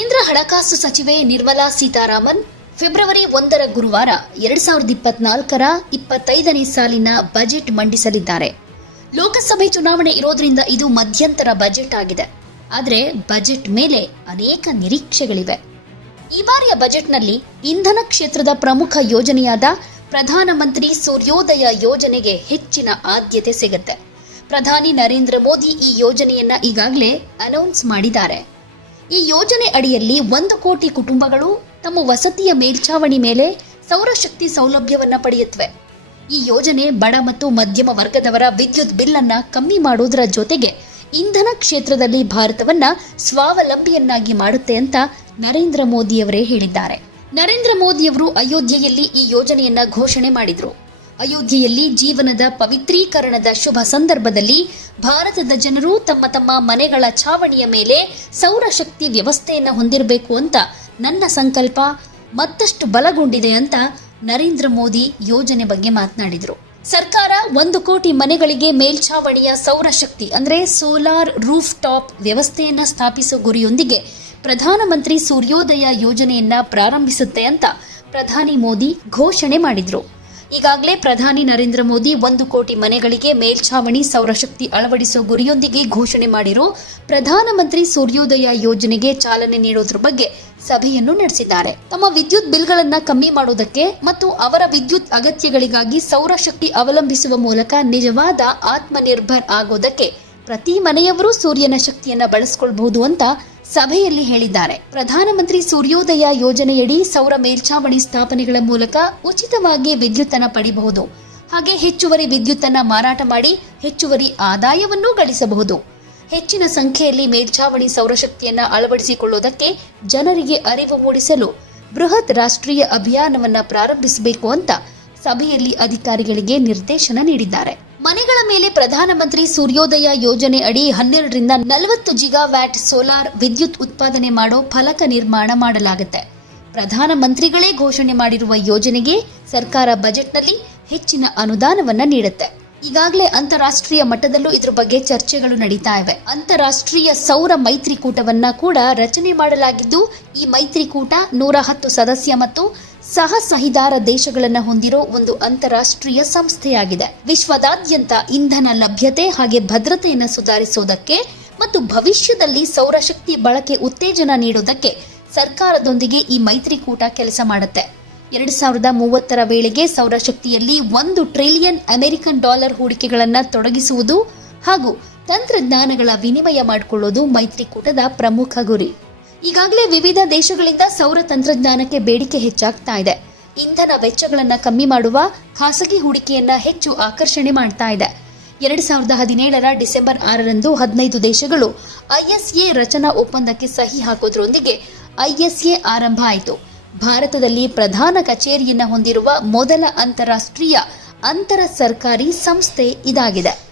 ಕೇಂದ್ರ ಹಣಕಾಸು ಸಚಿವೆ ನಿರ್ಮಲಾ ಸೀತಾರಾಮನ್ ಫೆಬ್ರವರಿ ಒಂದರ ಗುರುವಾರ ಎರಡ್ ಸಾವಿರದ ಇಪ್ಪತ್ನಾಲ್ಕರ ಇಪ್ಪತ್ತೈದನೇ ಸಾಲಿನ ಬಜೆಟ್ ಮಂಡಿಸಲಿದ್ದಾರೆ. ಲೋಕಸಭೆ ಚುನಾವಣೆ ಇರೋದ್ರಿಂದ ಇದು ಮಧ್ಯಂತರ ಬಜೆಟ್ ಆಗಿದೆ. ಆದರೆ ಬಜೆಟ್ ಮೇಲೆ ಅನೇಕ ನಿರೀಕ್ಷೆಗಳಿವೆ. ಈ ಬಾರಿಯ ಬಜೆಟ್ನಲ್ಲಿ ಇಂಧನ ಕ್ಷೇತ್ರದ ಪ್ರಮುಖ ಯೋಜನೆಯಾದ ಪ್ರಧಾನಮಂತ್ರಿ ಸೂರ್ಯೋದಯ ಯೋಜನೆಗೆ ಹೆಚ್ಚಿನ ಆದ್ಯತೆ ಸಿಗುತ್ತೆ. ಪ್ರಧಾನಿ ನರೇಂದ್ರ ಮೋದಿ ಈ ಯೋಜನೆಯನ್ನ ಈಗಾಗಲೇ ಅನೌನ್ಸ್ ಮಾಡಿದ್ದಾರೆ. ಈ ಯೋಜನೆ ಅಡಿಯಲ್ಲಿ ಒಂದು ಕೋಟಿ ಕುಟುಂಬಗಳು ತಮ್ಮ ವಸತಿಯ ಮೇಲ್ಛಾವಣಿ ಮೇಲೆ ಸೌರಶಕ್ತಿ ಸೌಲಭ್ಯವನ್ನು ಪಡೆಯುತ್ತವೆ. ಈ ಯೋಜನೆ ಬಡ ಮತ್ತು ಮಧ್ಯಮ ವರ್ಗದವರ ವಿದ್ಯುತ್ ಬಿಲ್ ಅನ್ನ ಕಮ್ಮಿ ಮಾಡುವುದರ ಜೊತೆಗೆ ಇಂಧನ ಕ್ಷೇತ್ರದಲ್ಲಿ ಭಾರತವನ್ನು ಸ್ವಾವಲಂಬಿಯನ್ನಾಗಿ ಮಾಡುತ್ತೆ ಅಂತ ನರೇಂದ್ರ ಮೋದಿಯವರೇ ಹೇಳಿದ್ದಾರೆ. ನರೇಂದ್ರ ಮೋದಿಯವರು ಅಯೋಧ್ಯೆಯಲ್ಲಿ ಈ ಯೋಜನೆಯನ್ನ ಘೋಷಣೆ ಮಾಡಿದ್ರು. ಅಯೋಧ್ಯೆಯಲ್ಲಿ ಜೀವನದ ಪವಿತ್ರೀಕರಣದ ಶುಭ ಸಂದರ್ಭದಲ್ಲಿ ಭಾರತದ ಜನರು ತಮ್ಮ ತಮ್ಮ ಮನೆಗಳ ಛಾವಣಿಯ ಮೇಲೆ ಸೌರಶಕ್ತಿ ವ್ಯವಸ್ಥೆಯನ್ನು ಹೊಂದಿರಬೇಕು ಅಂತ ನನ್ನ ಸಂಕಲ್ಪ. ಮತ್ತಷ್ಟು ಬಲಗೊಂಡಿದೆ ಅಂತ ನರೇಂದ್ರ ಮೋದಿ ಯೋಜನೆ ಬಗ್ಗೆ ಮಾತನಾಡಿದರು. ಸರ್ಕಾರ ಒಂದು ಕೋಟಿ ಮನೆಗಳಿಗೆ ಮೇಲ್ಛಾವಣಿಯ ಸೌರಶಕ್ತಿ ಅಂದರೆ ಸೋಲಾರ್ ರೂಫ್ ಟಾಪ್ ವ್ಯವಸ್ಥೆಯನ್ನು ಸ್ಥಾಪಿಸುವ ಗುರಿಯೊಂದಿಗೆ ಪ್ರಧಾನಮಂತ್ರಿ ಸೂರ್ಯೋದಯ ಯೋಜನೆಯನ್ನ ಪ್ರಾರಂಭಿಸುತ್ತೆ ಅಂತ ಪ್ರಧಾನಿ ಮೋದಿ ಘೋಷಣೆ ಮಾಡಿದ್ರು. ಈಗಾಗಲೇ ಪ್ರಧಾನಿ ನರೇಂದ್ರ ಮೋದಿ ಒಂದು ಕೋಟಿ ಮನೆಗಳಿಗೆ ಮೇಲ್ಛಾವಣಿ ಸೌರಶಕ್ತಿ ಅಳವಡಿಸುವ ಗುರಿಯೊಂದಿಗೆ ಘೋಷಣೆ ಮಾಡಿರೋ. ಪ್ರಧಾನಮಂತ್ರಿ ಸೂರ್ಯೋದಯ ಯೋಜನೆಗೆ ಚಾಲನೆ ನೀಡೋದ್ರ ಬಗ್ಗೆ ಸಭೆಯನ್ನು ನಡೆಸಿದ್ದಾರೆ. ತಮ್ಮ ವಿದ್ಯುತ್ ಬಿಲ್ಗಳನ್ನು ಕಮ್ಮಿ ಮಾಡೋದಕ್ಕೆ ಮತ್ತು ಅವರ ವಿದ್ಯುತ್ ಅಗತ್ಯಗಳಿಗಾಗಿ ಸೌರಶಕ್ತಿ ಅವಲಂಬಿಸುವ ಮೂಲಕ ನಿಜವಾದ ಆತ್ಮನಿರ್ಭರ್ ಆಗೋದಕ್ಕೆ ಪ್ರತಿ ಮನೆಯವರು ಸೂರ್ಯನ ಶಕ್ತಿಯನ್ನ ಬಳಸಿಕೊಳ್ಬಹುದು ಅಂತ ಸಭೆಯಲ್ಲಿ ಹೇಳಿದ್ದಾರೆ. ಪ್ರಧಾನಮಂತ್ರಿ ಸೂರ್ಯೋದಯ ಯೋಜನೆಯಡಿ ಸೌರ ಮೇಲ್ಛಾವಣಿ ಸ್ಥಾಪನೆಗಳ ಮೂಲಕ ಉಚಿತವಾಗಿ ವಿದ್ಯುತ್ತನ್ನು ಪಡೆಯಬಹುದು ಹಾಗೆ ಹೆಚ್ಚುವರಿ ವಿದ್ಯುತ್ತನ್ನ ಮಾರಾಟ ಮಾಡಿ ಹೆಚ್ಚುವರಿ ಆದಾಯವನ್ನೂ ಗಳಿಸಬಹುದು. ಹೆಚ್ಚಿನ ಸಂಖ್ಯೆಯಲ್ಲಿ ಮೇಲ್ಛಾವಣಿ ಸೌರಶಕ್ತಿಯನ್ನು ಅಳವಡಿಸಿಕೊಳ್ಳುವುದಕ್ಕೆ ಜನರಿಗೆ ಅರಿವು ಮೂಡಿಸಲು ಬೃಹತ್ ರಾಷ್ಟ್ರೀಯ ಅಭಿಯಾನವನ್ನು ಪ್ರಾರಂಭಿಸಬೇಕು ಅಂತ ಸಭೆಯಲ್ಲಿ ಅಧಿಕಾರಿಗಳಿಗೆ ನಿರ್ದೇಶನ ನೀಡಿದ್ದಾರೆ. ಮನೆಗಳ ಮೇಲೆ ಪ್ರಧಾನಮಂತ್ರಿ ಸೂರ್ಯೋದಯ ಯೋಜನೆ ಅಡಿ ಹನ್ನೆರಡರಿಂದ ನಲವತ್ತು ಜಿಗಾವ್ಯಾಟ್ ಸೋಲಾರ್ ವಿದ್ಯುತ್ ಉತ್ಪಾದನೆ ಮಾಡೋ ಫಲಕ ನಿರ್ಮಾಣ ಮಾಡಲಾಗುತ್ತೆ. ಪ್ರಧಾನಮಂತ್ರಿಗಳೇ ಘೋಷಣೆ ಮಾಡಿರುವ ಯೋಜನೆಗೆ ಸರ್ಕಾರ ಬಜೆಟ್ನಲ್ಲಿ ಹೆಚ್ಚಿನ ಅನುದಾನವನ್ನ ನೀಡುತ್ತೆ. ಈಗಾಗಲೇ ಅಂತಾರಾಷ್ಟ್ರೀಯ ಮಟ್ಟದಲ್ಲೂ ಇದ್ರ ಬಗ್ಗೆ ಚರ್ಚೆಗಳು ನಡೀತಾ ಇವೆ. ಅಂತಾರಾಷ್ಟ್ರೀಯ ಸೌರ ಮೈತ್ರಿಕೂಟವನ್ನ ಕೂಡ ರಚನೆ ಮಾಡಲಾಗಿದ್ದು, ಈ ಮೈತ್ರಿಕೂಟ ನೂರ ಹತ್ತು ಸದಸ್ಯ ಮತ್ತು ಸಹ ಸಹಿದಾರ ದೇಶಗಳನ್ನು ಹೊಂದಿರೋ ಒಂದು ಅಂತಾರಾಷ್ಟ್ರೀಯ ಸಂಸ್ಥೆಯಾಗಿದೆ. ವಿಶ್ವದಾದ್ಯಂತ ಇಂಧನ ಲಭ್ಯತೆ ಹಾಗೆ ಭದ್ರತೆಯನ್ನು ಸುಧಾರಿಸುವುದಕ್ಕೆ ಮತ್ತು ಭವಿಷ್ಯದಲ್ಲಿ ಸೌರಶಕ್ತಿ ಬಳಕೆ ಉತ್ತೇಜನ ನೀಡುವುದಕ್ಕೆ ಸರ್ಕಾರದೊಂದಿಗೆ ಈ ಮೈತ್ರಿಕೂಟ ಕೆಲಸ ಮಾಡುತ್ತೆ. ಎರಡು ಸಾವಿರದ ಮೂವತ್ತರ ವೇಳೆಗೆ ಸೌರಶಕ್ತಿಯಲ್ಲಿ ಒಂದು ಟ್ರಿಲಿಯನ್ ಅಮೆರಿಕನ್ ಡಾಲರ್ ಹೂಡಿಕೆಗಳನ್ನು ತೊಡಗಿಸುವುದು ಹಾಗೂ ತಂತ್ರಜ್ಞಾನಗಳ ವಿನಿಮಯ ಮಾಡಿಕೊಳ್ಳುವುದು ಮೈತ್ರಿಕೂಟದ ಪ್ರಮುಖ ಗುರಿ. ಈಗಾಗಲೇ ವಿವಿಧ ದೇಶಗಳಿಂದ ಸೌರ ತಂತ್ರಜ್ಞಾನಕ್ಕೆ ಬೇಡಿಕೆ ಹೆಚ್ಚಾಗ್ತಾ ಇದೆ. ಇಂಧನ ವೆಚ್ಚಗಳನ್ನು ಕಮ್ಮಿ ಮಾಡುವ, ಖಾಸಗಿ ಹೂಡಿಕೆಯನ್ನ ಹೆಚ್ಚು ಆಕರ್ಷಣೆ ಮಾಡ್ತಾ ಇದೆ. ಎರಡು ಸಾವಿರದ ಹದಿನೇಳರ ಡಿಸೆಂಬರ್ ಆರರಂದು ಹದಿನೈದು ದೇಶಗಳು ಐಎಸ್ಎ ರಚನಾ ಒಪ್ಪಂದಕ್ಕೆ ಸಹಿ ಹಾಕೋದ್ರೊಂದಿಗೆ ಐಎಸ್ಎ ಆರಂಭ ಆಯಿತು. ಭಾರತದಲ್ಲಿ ಪ್ರಧಾನ ಕಚೇರಿಯನ್ನು ಹೊಂದಿರುವ ಮೊದಲ ಅಂತಾರಾಷ್ಟ್ರೀಯ ಅಂತರ ಸರ್ಕಾರಿ ಸಂಸ್ಥೆ ಇದಾಗಿದೆ.